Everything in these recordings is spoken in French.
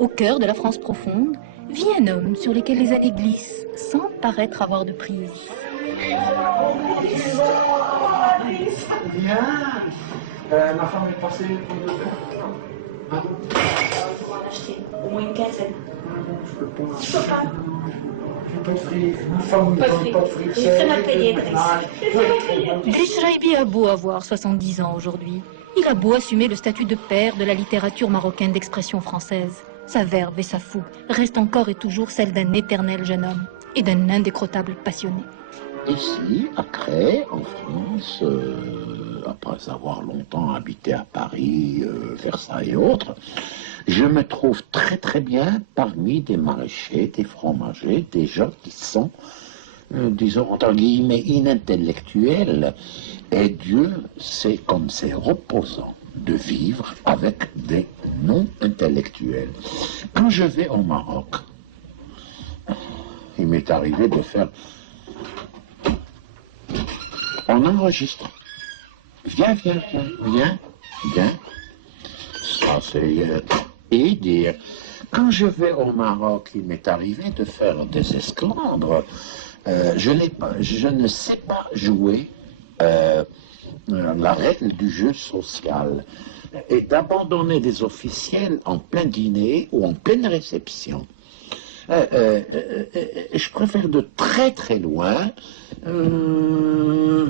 Au cœur de la France profonde, vit un homme sur lequel les années glissent, sans paraître avoir de prise. Bien. Ma femme est passée pour le faire. Pour en acheter au moins une quinzaine. Je peux pas. Je peux pas. J'ai pas de fric. Ma femme Pas de n'a fric. pas de fric. Il est très mal payé, Driss. Il est très mal payé. Driss Chaibi a beau avoir 70 ans aujourd'hui. Il a beau assumer le statut de père de la littérature marocaine d'expression française. Sa verve et sa fougue restent encore et toujours celles d'un éternel jeune homme et d'un indécrottable passionné. Ici, à Cré, en France, après avoir longtemps habité à Paris, Versailles et autres, je me trouve très très bien parmi des maraîchers, des fromagers, des gens qui sont, disons, entre guillemets, inintellectuels. Et Dieu sait comme c'est reposant de vivre avec des non-intellectuels. Quand je vais au Maroc, il m'est arrivé de faire... On enregistre. Viens. Ça, c'est... Et dire, quand je vais au Maroc, il m'est arrivé de faire des esclandres. Je ne sais pas jouer la règle du jeu social et d'abandonner des officiels en plein dîner ou en pleine réception. Je préfère de très très loin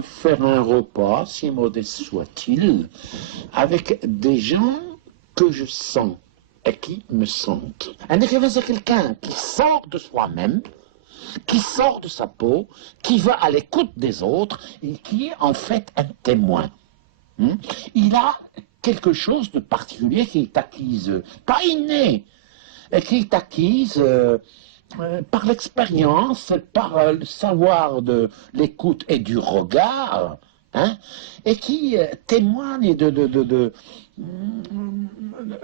faire un repas, si modeste soit-il, avec des gens que je sens et qui me sentent. Un écrivain, c'est quelqu'un qui sort de soi-même, qui sort de sa peau, qui va à l'écoute des autres et qui est en fait un témoin. Il a quelque chose de particulier qui est acquise, pas inné, qui est acquise par l'expérience, par le savoir de l'écoute et du regard, et qui témoigne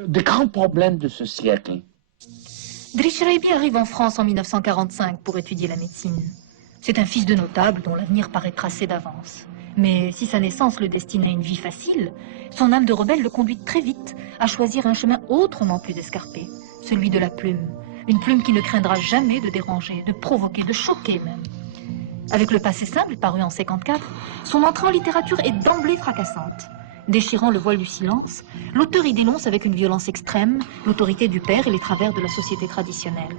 des grands problèmes de ce siècle. Driss Chaibi arrive en France en 1945 pour étudier la médecine. C'est un fils de notable dont l'avenir paraît tracé d'avance. Mais si sa naissance le destine à une vie facile, son âme de rebelle le conduit très vite à choisir un chemin autrement plus escarpé, celui de la plume. Une plume qui ne craindra jamais de déranger, de provoquer, de choquer même. Avec Le Passé simple, paru en 1954, son entrée en littérature est d'emblée fracassante. Déchirant le voile du silence, l'auteur y dénonce avec une violence extrême l'autorité du père et les travers de la société traditionnelle.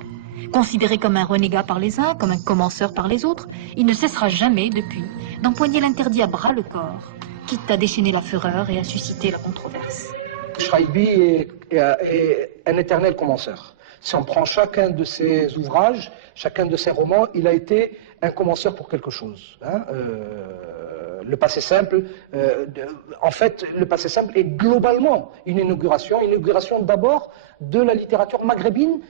Considéré comme un renégat par les uns, comme un commenceur par les autres, il ne cessera jamais, depuis, d'empoigner l'interdit à bras le corps, quitte à déchaîner la fureur et à susciter la controverse. Chaibi est un éternel commenceur. Si on prend chacun de ses ouvrages, chacun de ses romans, il a été un commenceur pour quelque chose. Le Passé simple, en fait, Le Passé simple est globalement une inauguration d'abord de la littérature maghrébine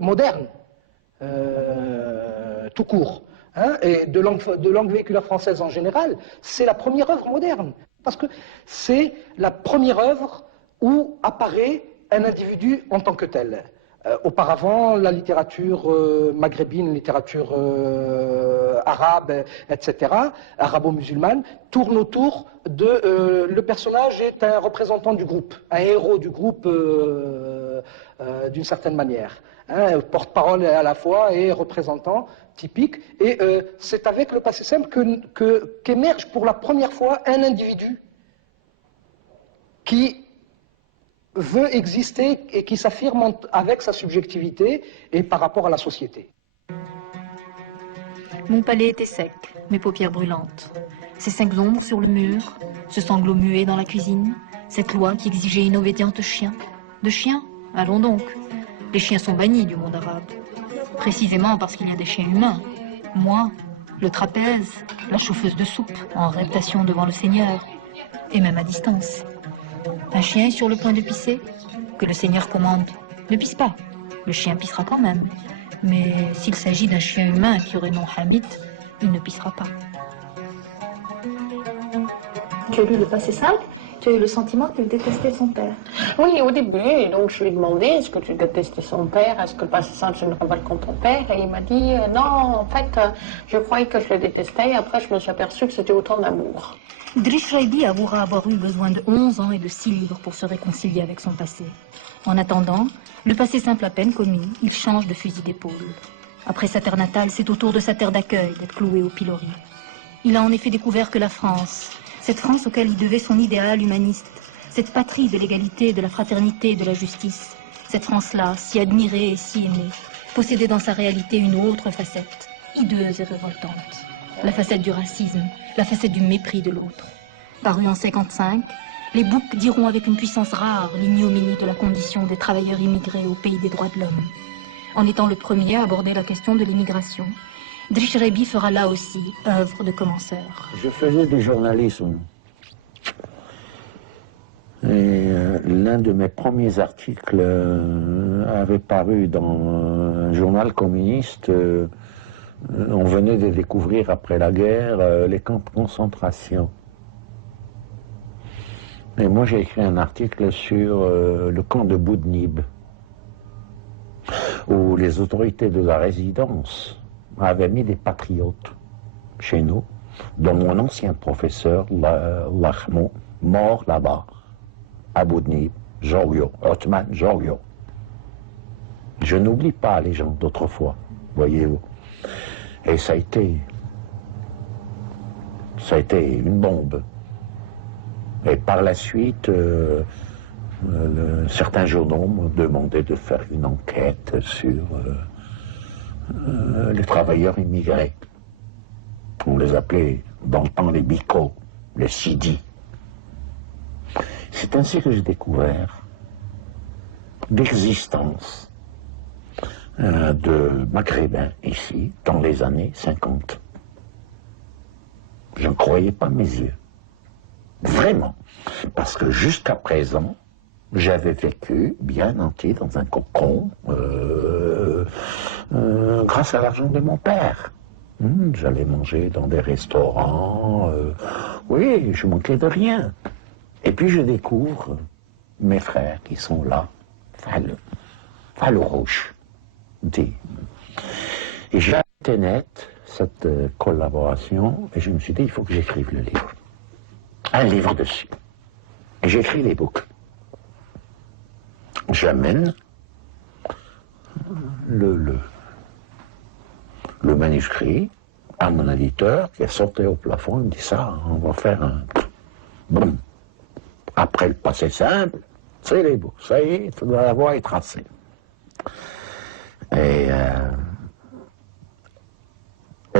moderne, tout court, et de langue véhiculaire française en général. C'est la première œuvre moderne, parce que c'est la première œuvre où apparaît un individu en tant que tel. Auparavant, la littérature maghrébine, la littérature arabe, etc., arabo-musulmane, tourne autour de... le personnage est un représentant du groupe, un héros du groupe d'une certaine manière. Porte-parole à la fois et représentant typique. Et c'est avec Le Passé simple qu'émerge pour la première fois un individu qui veut exister et qui s'affirme avec sa subjectivité et par rapport à la société. Mon palais était sec, mes paupières brûlantes. Ces 5 ombres sur le mur, ce sanglot muet dans la cuisine, cette loi qui exigeait une obédiente chien. De chiens? Allons donc. Les chiens sont bannis du monde arabe. Précisément parce qu'il y a des chiens humains. Moi, le trapèze, la chauffeuse de soupe, en reptation devant le Seigneur, et même à distance. Un chien est sur le point de pisser, que le Seigneur commande. Ne pisse pas, le chien pissera quand même. Mais s'il s'agit d'un chien humain qui aurait nom Hamid, il ne pissera pas. Tu as lu Le Passé simple, tu as eu le sentiment qu'il détestait son père. Oui, au début, et donc je lui ai demandé, est-ce que tu détestais son père, est-ce que Le Passé simple c'est une rebelle contre ton père, et il m'a dit, non, en fait, je croyais que je le détestais, et après je me suis aperçu que c'était autant d'amour. Driss Raïbi avouera avoir eu besoin de 11 ans et de 6 livres pour se réconcilier avec son passé. En attendant, le passé simple à peine commis, il change de fusil d'épaule. Après sa terre natale, c'est au tour de sa terre d'accueil d'être cloué au pilori. Il a en effet découvert que la France, cette France auquel il devait son idéal humaniste, cette patrie de l'égalité, de la fraternité et de la justice, cette France-là, si admirée et si aimée, possédait dans sa réalité une autre facette, hideuse et révoltante. La facette du racisme, la facette du mépris de l'autre. Paru en 1955, les boucs diront avec une puissance rare l'ignominie de la condition des travailleurs immigrés au pays des droits de l'homme. En étant le premier à aborder la question de l'immigration, Driss Raïbi fera là aussi œuvre de commenceur. Je faisais du journalisme. Et l'un de mes premiers articles avait paru dans un journal communiste. On venait de découvrir après la guerre les camps de concentration. Et moi j'ai écrit un article sur le camp de Boudnib, où les autorités de la résidence avaient mis des patriotes chez nous, dont mon ancien professeur, Lahmo, mort là-bas, à Boudnib, Joryo, Othman Joryo. Je n'oublie pas les gens d'autrefois, voyez-vous. Et ça a été une bombe. Et par la suite, certains journaux m'ont demandé de faire une enquête sur les travailleurs immigrés. On les appelait dans le temps les bicots, les sidis. C'est ainsi que j'ai découvert l'existence de Maghrébins ici, dans les années 50. Je ne croyais pas mes yeux. Vraiment. Parce que jusqu'à présent, j'avais vécu bien entier dans un cocon grâce à l'argent de mon père. J'allais manger dans des restaurants. Oui, je manquais de rien. Et puis je découvre mes frères qui sont là, Fall rouge. Et j'ai été net cette collaboration et je me suis dit, il faut que j'écrive le livre. Un livre dessus. Et j'écris les boucles. J'amène le manuscrit à mon éditeur qui est sorti au plafond. Il me dit ça, on va faire un... Boum. Après le passé simple, c'est les boucles. Ça y est, la voie est tracée. Et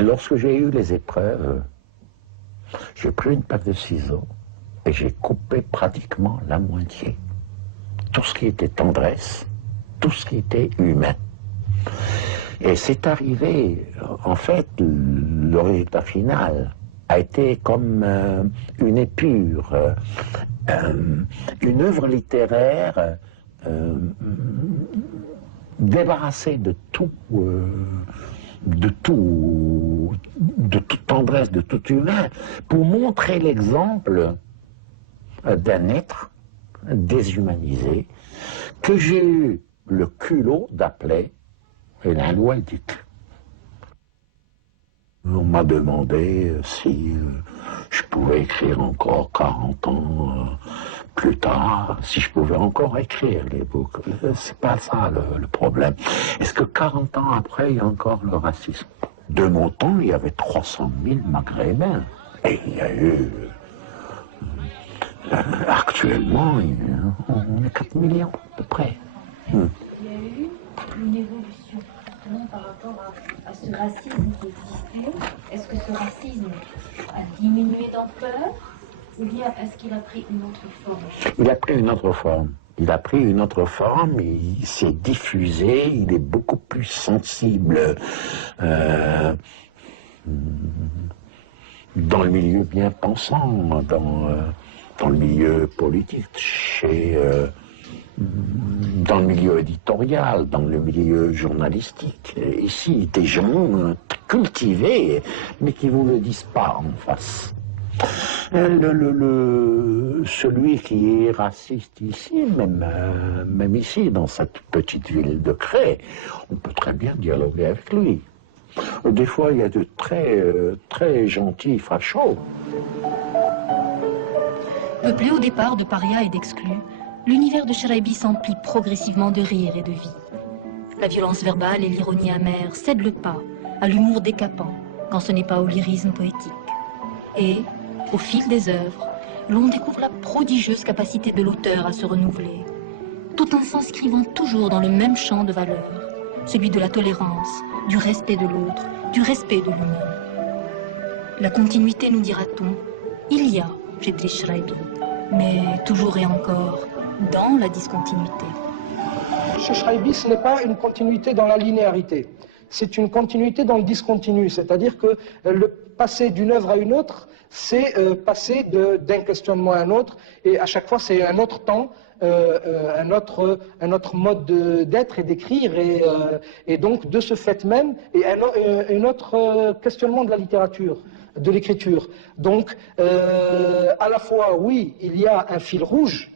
lorsque j'ai eu les épreuves, j'ai pris une paire de ciseaux et j'ai coupé pratiquement la moitié. Tout ce qui était tendresse, tout ce qui était humain. Et c'est arrivé, en fait, le résultat final a été comme une épure, une œuvre littéraire débarrassée de toute tendresse, de tout humain, pour montrer l'exemple d'un être déshumanisé que j'ai eu le culot d'appeler la loi éthique. On m'a demandé si je pouvais écrire encore 40 ans plus tard, si je pouvais encore écrire les boucles. C'est pas ça le problème. Est-ce que 40 ans après, il y a encore le racisme? De mon temps, il y avait 300 000 Maghrébins. Et il y a eu... actuellement, on est 4 millions à peu près. Il y a eu une évolution justement par rapport à ce racisme qui existait. Est-ce que ce racisme a diminué d'ampleur ou bien est-ce qu'il a pris une autre forme? Il a pris une autre forme. Il a pris une autre forme, il s'est diffusé, il est beaucoup plus sensible dans le milieu bien pensant, dans le milieu politique, dans le milieu éditorial, dans le milieu journalistique. Ici, des gens cultivés, mais qui ne vous le disent pas en face. Celui qui est raciste ici, même ici, dans cette petite ville de Cré, on peut très bien dialoguer avec lui. Des fois, il y a de très gentils fachos. Peuplé au départ de parias et d'exclus, l'univers de Cheraibi s'emplit progressivement de rire et de vie. La violence verbale et l'ironie amère cèdent le pas à l'humour décapant, quand ce n'est pas au lyrisme poétique. Et, au fil des œuvres, l'on découvre la prodigieuse capacité de l'auteur à se renouveler, tout en s'inscrivant toujours dans le même champ de valeurs, celui de la tolérance, du respect de l'autre, du respect de lui-même. La continuité, nous dira-t-on, il y a chez Driss Cheraibi, mais toujours et encore dans la discontinuité. Chez Cheraibi, ce n'est pas une continuité dans la linéarité, c'est une continuité dans le discontinu, c'est-à-dire que le passer d'une œuvre à une autre, c'est passer d'un questionnement à un autre, et à chaque fois c'est un autre temps, un autre mode d'être et d'écrire, et donc de ce fait même, et un autre questionnement de la littérature, de l'écriture. Donc, à la fois, oui, il y a un fil rouge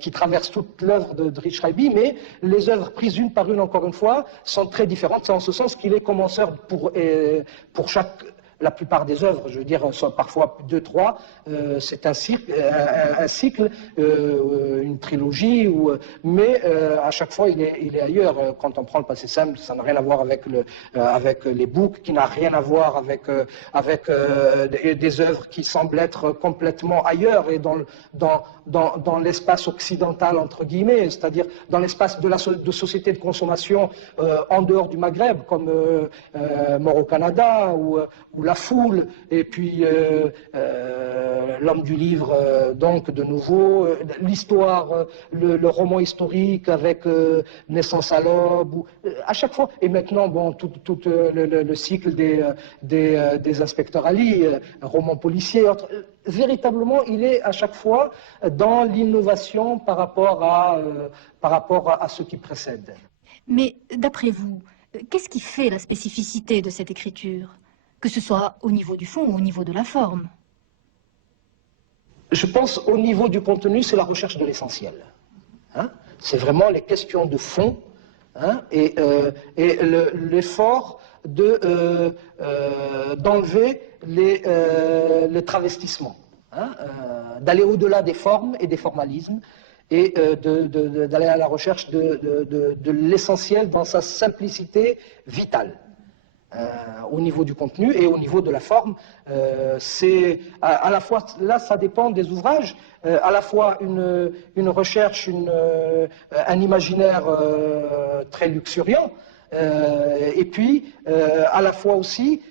qui traverse toute l'œuvre de Driss Cheraibi, mais les œuvres prises une par une, encore une fois, sont très différentes. C'est en ce sens qu'il est commenceur pour la plupart des œuvres, je veux dire, soit parfois 2, 3, c'est un cycle, une trilogie, mais à chaque fois il est ailleurs. Quand on prend le passé simple, ça n'a rien à voir avec les boucs, qui n'a rien à voir avec des œuvres qui semblent être complètement ailleurs et dans l'espace occidental, entre guillemets, c'est-à-dire dans l'espace de société de consommation en dehors du Maghreb, comme Mort au Canada ou La Foule, et puis L'Homme du Livre, donc de nouveau, l'histoire, le roman historique avec Naissance à l'aube, à chaque fois, et maintenant, bon, tout le cycle des inspecteurs Ali, roman policier, véritablement, il est à chaque fois dans l'innovation par rapport à ce qui précède. Mais d'après vous, qu'est-ce qui fait la spécificité de cette écriture, que ce soit au niveau du fond ou au niveau de la forme? Je pense au niveau du contenu, c'est la recherche de l'essentiel. Hein? C'est vraiment les questions de fond, hein? Et l'effort d'enlever le travestissement, hein? D'aller au-delà des formes et des formalismes, et d'aller à la recherche de l'essentiel dans sa simplicité vitale. Au niveau du contenu et au niveau de la forme, c'est à la fois, là ça dépend des ouvrages, à la fois une recherche, un imaginaire très luxuriant, et puis à la fois aussi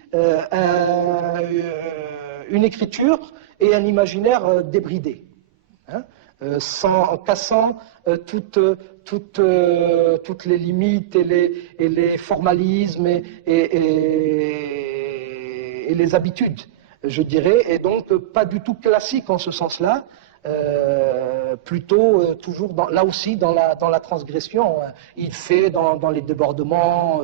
une écriture et un imaginaire débridé, hein, en cassant toutes les limites et les formalismes et les habitudes, je dirais, et donc pas du tout classique en ce sens-là, plutôt toujours là aussi dans la transgression. Il fait dans les débordements,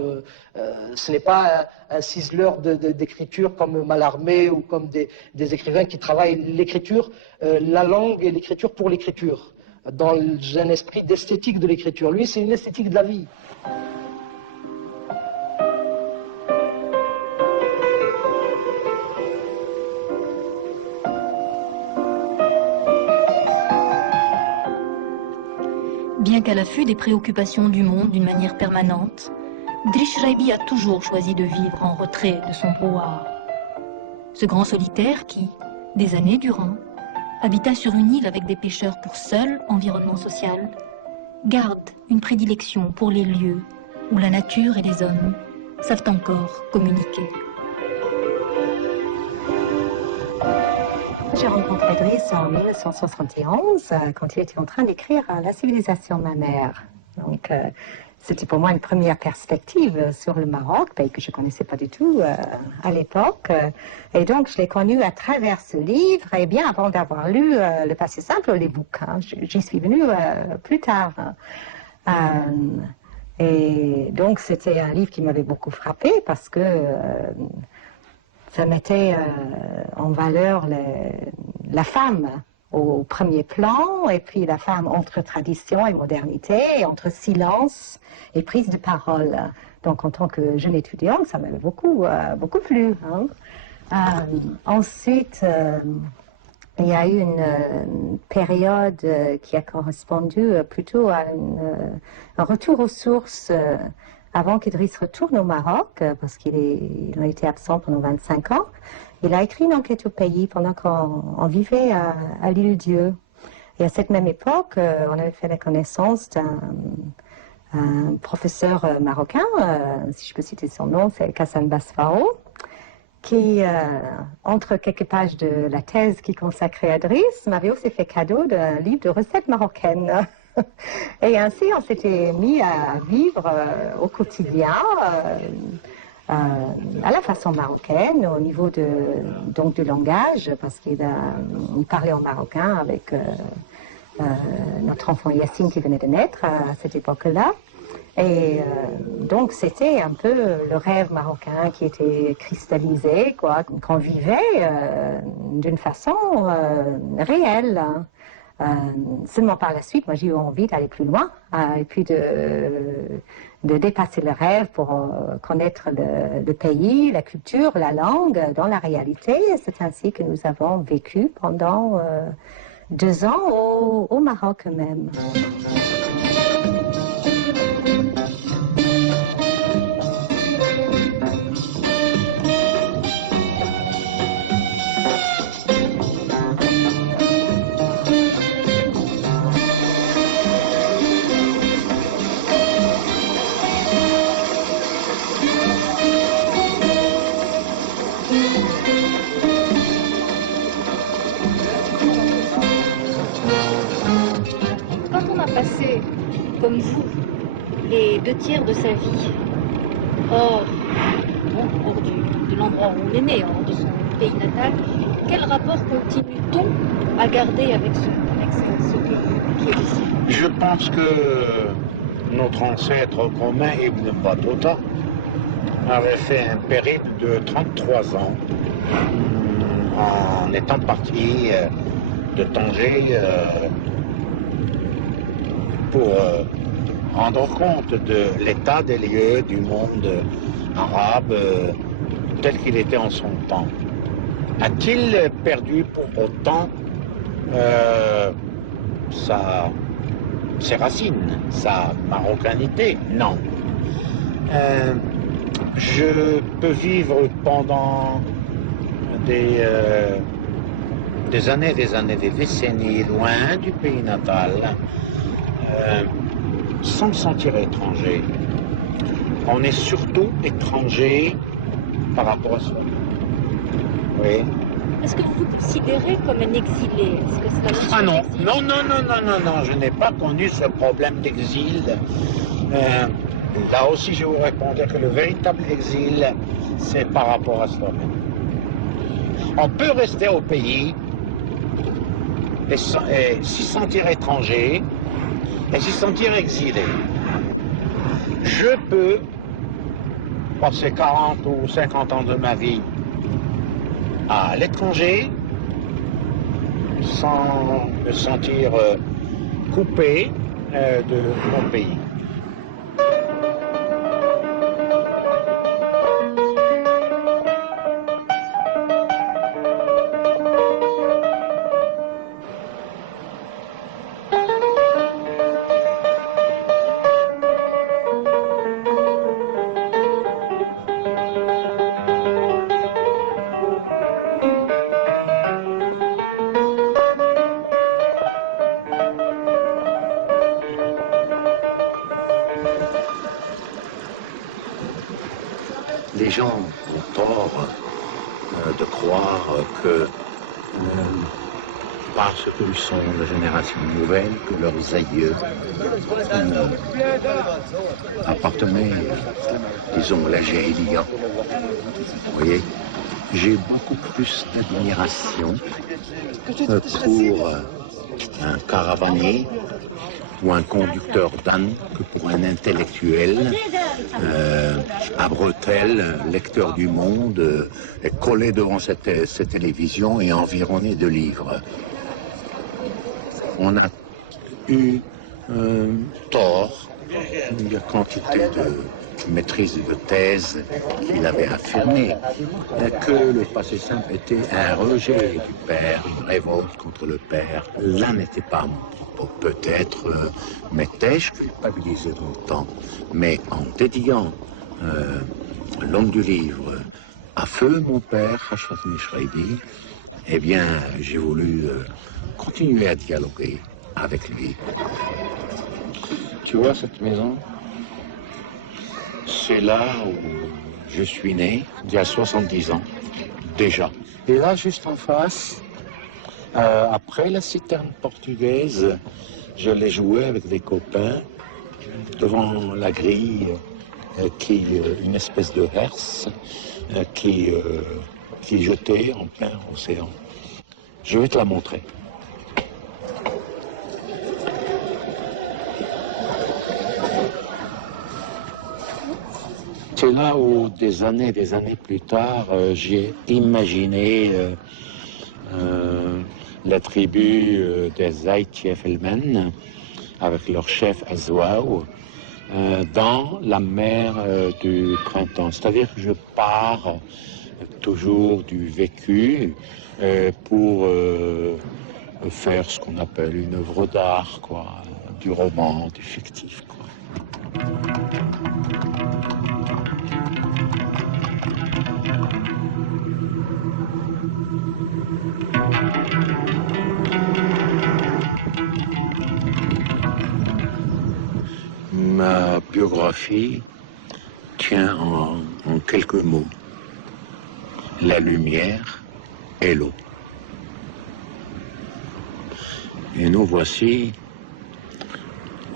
ce n'est pas un ciseleur d'écriture comme Mallarmé ou comme des écrivains qui travaillent l'écriture, la langue et l'écriture pour l'écriture, dans un esprit d'esthétique de l'écriture. Lui, c'est une esthétique de la vie. Bien qu'à l'affût des préoccupations du monde d'une manière permanente, Driss Cheraibi a toujours choisi de vivre en retrait de son brouhaha. Ce grand solitaire qui, des années durant, habita sur une île avec des pêcheurs pour seul environnement social, garde une prédilection pour les lieux où la nature et les hommes savent encore communiquer. J'ai rencontré Driss en 1971 quand il était en train d'écrire La civilisation de ma mère. Donc, c'était pour moi une première perspective sur le Maroc, pays que je ne connaissais pas du tout à l'époque. Et donc, je l'ai connu à travers ce livre, et bien avant d'avoir lu Le passé simple, les bouquins. J'y suis venue plus tard. Et donc, c'était un livre qui m'avait beaucoup frappé parce que ça mettait en valeur la femme au premier plan, et puis la femme entre tradition et modernité, et entre silence et prise de parole. Donc en tant que jeune étudiante, ça m'avait beaucoup plu. Hein. Ensuite, il y a eu une période qui a correspondu plutôt à un retour aux sources avant qu'Idriss retourne au Maroc, parce qu'il a été absent pendant 25 ans. Il a écrit une enquête au pays pendant qu'on vivait à l'Île-Dieu. Et à cette même époque, on avait fait la connaissance d'un professeur marocain, si je peux citer son nom, c'est Kassan Basfao, qui, entre quelques pages de la thèse qui consacrait à Idriss, m'avait aussi fait cadeau d'un livre de recettes marocaines. Et ainsi, on s'était mis à vivre au quotidien, à la façon marocaine, au niveau donc du langage, parce qu'il parlait en marocain avec notre enfant Yassine qui venait de naître à cette époque-là. Et donc c'était un peu le rêve marocain qui était cristallisé, quoi, qu'on vivait d'une façon réelle. Seulement par la suite, moi j'ai eu envie d'aller plus loin et puis de dépasser le rêve pour connaître le pays, la culture, la langue dans la réalité. C'est ainsi que nous avons vécu pendant 2 ans au Maroc même. Passé, comme vous, les 2 tiers de sa vie hors de l'endroit où on est né, hors de son pays natal, quel rapport continue-t-on à garder avec ce pays qui est ici? Je pense que notre ancêtre commun, Ibn Battuta, avait fait un périple de 33 ans en étant parti de Tanger pour rendre compte de l'état des lieux du monde arabe tel qu'il était en son temps. A-t-il perdu pour autant ses racines, sa marocanité? Non. Je peux vivre pendant des années, des décennies loin du pays natal, sans me sentir étranger. On est surtout étranger par rapport à soi. Oui. Est-ce que vous vous considérez comme un exilé? Est-ce que c'est un non. exil? Non, je n'ai pas connu ce problème d'exil. Là aussi, je vous répondrai que le véritable exil, c'est par rapport à soi-même. On peut rester au pays et s'y sentir étranger et s'y sentir exilé. Je peux passer 40 ou 50 ans de ma vie à l'étranger sans me sentir coupé de mon pays. Les gens ont tort de croire que parce qu'ils sont de génération nouvelle, que leurs aïeux appartenaient, disons, à la Jahiliya. Vous voyez, j'ai beaucoup plus d'admiration pour un caravanier ou un conducteur d'âne que pour un intellectuel à bretelles, lecteur du Monde, collé devant cette télévision et environné de livres. On a eu tort la quantité de maîtrise de thèse qu'il avait affirmé que le passé simple était un rejet du père, une révolte contre le père. Là n'était pas mon propos. Peut-être m'étais-je culpabilisé longtemps, mais en dédiant l'homme du livre à feu mon père, Hachmat Mishraïbi, eh bien j'ai voulu continuer à dialoguer avec lui. Tu vois cette maison? C'est là où je suis né, il y a 70 ans, déjà. Et là, juste en face, après la citerne portugaise, je l'ai joué avec des copains devant la grille, qui est une espèce de herse, qui est jetée en plein océan. Je vais te la montrer. C'est là où, des années plus tard, j'ai imaginé la tribu des Zaïtiefelmen, avec leur chef Azouaou, dans la mer du printemps. C'est-à-dire que je pars toujours du vécu pour faire ce qu'on appelle une œuvre d'art, quoi, du roman, du fictif, quoi. Ma biographie tient en quelques mots: la lumière et l'eau. Et nous voici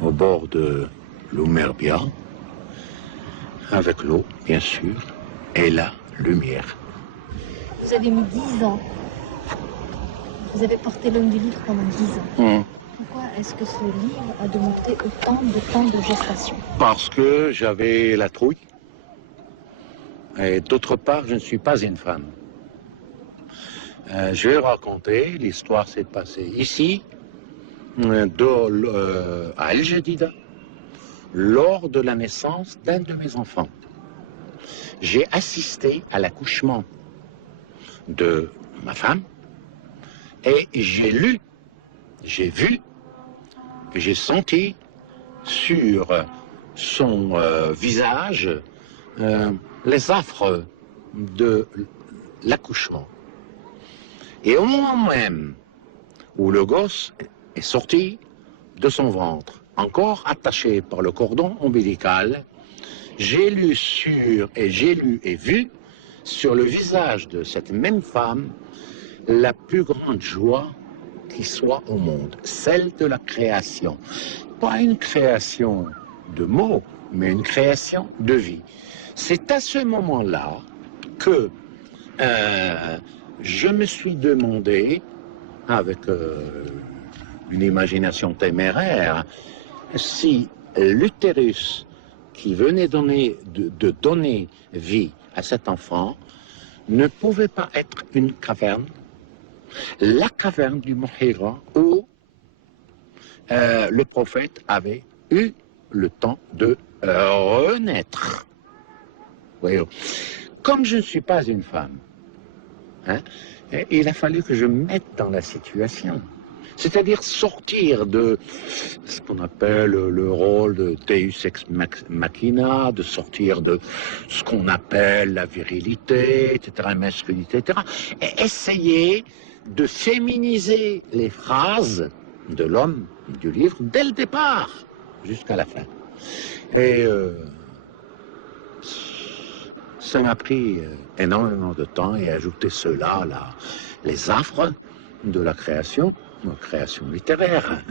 au bord de l'Oumerbia, avec l'eau, bien sûr, et la lumière. Vous avez mis 10 ans. Vous avez porté l'homme du livre pendant 10 ans. Pourquoi est-ce que ce livre a demandé autant de temps de gestation? Parce que j'avais la trouille. Et d'autre part, je ne suis pas une femme. Je vais raconter, l'histoire s'est passée ici, à El Jadida, lors de la naissance d'un de mes enfants. J'ai assisté à l'accouchement de ma femme et j'ai lu, j'ai vu, j'ai senti sur son visage les affres de l'accouchement. Et au moment même où le gosse est sorti de son ventre, encore attaché par le cordon ombilical, j'ai lu et vu sur le visage de cette même femme la plus grande joie qui soit au monde, celle de la création. Pas une création de mots, mais une création de vie. C'est à ce moment-là que je me suis demandé, avec une imagination téméraire, si l'utérus qui venait de donner vie à cet enfant ne pouvait pas être une caverne, la caverne du Mont Hira, où le prophète avait eu le temps de renaître. Voyons. Comme je ne suis pas une femme, il a fallu que je me mette dans la situation. C'est-à-dire sortir de ce qu'on appelle le rôle de Deus ex machina, de sortir de ce qu'on appelle la virilité, etc., masculinité, etc., et essayer de féminiser les phrases de l'homme du livre dès le départ jusqu'à la fin. Et ça m'a pris énormément de temps, et ajouter cela, là, les affres de la création littéraire,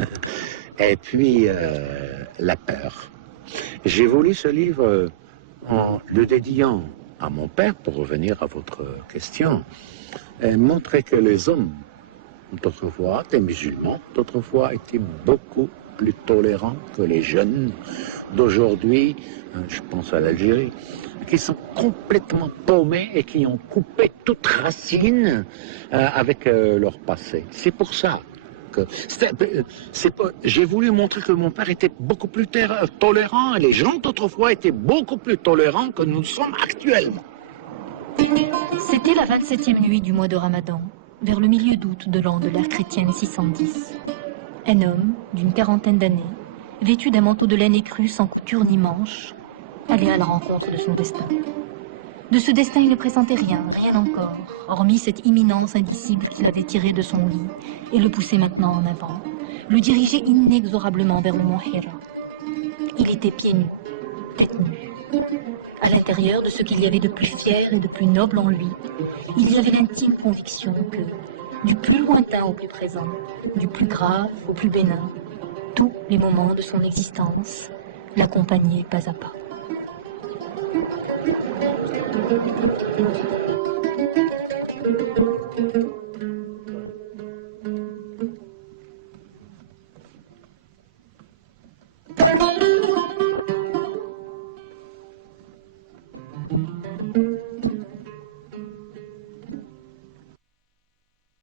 et puis la peur. J'ai voulu ce livre en le dédiant à mon père, pour revenir à votre question, et montrer que les hommes d'autrefois, des musulmans d'autrefois, étaient beaucoup plus tolérants que les jeunes d'aujourd'hui, je pense à l'Algérie, qui sont complètement paumés et qui ont coupé toute racine avec leur passé. C'est pour ça J'ai voulu montrer que mon père était beaucoup plus tolérant, et les gens d'autrefois étaient beaucoup plus tolérants que nous sommes actuellement. C'était la 27e nuit du mois de Ramadan, vers le milieu d'août de l'an de l'ère chrétienne 610. Un homme, d'une quarantaine d'années, vêtu d'un manteau de laine écrue sans couture ni manche, allait à la rencontre de son destin. De ce destin, il ne pressentait rien, rien encore, hormis cette imminence indicible qu'il avait tirée de son lit et le poussait maintenant en avant, le dirigeait inexorablement vers le mont Hira. Il était pieds nus, tête nue. À l'intérieur de ce qu'il y avait de plus fier et de plus noble en lui, il y avait l'intime conviction que, du plus lointain au plus présent, du plus grave au plus bénin, tous les moments de son existence l'accompagnaient pas à pas.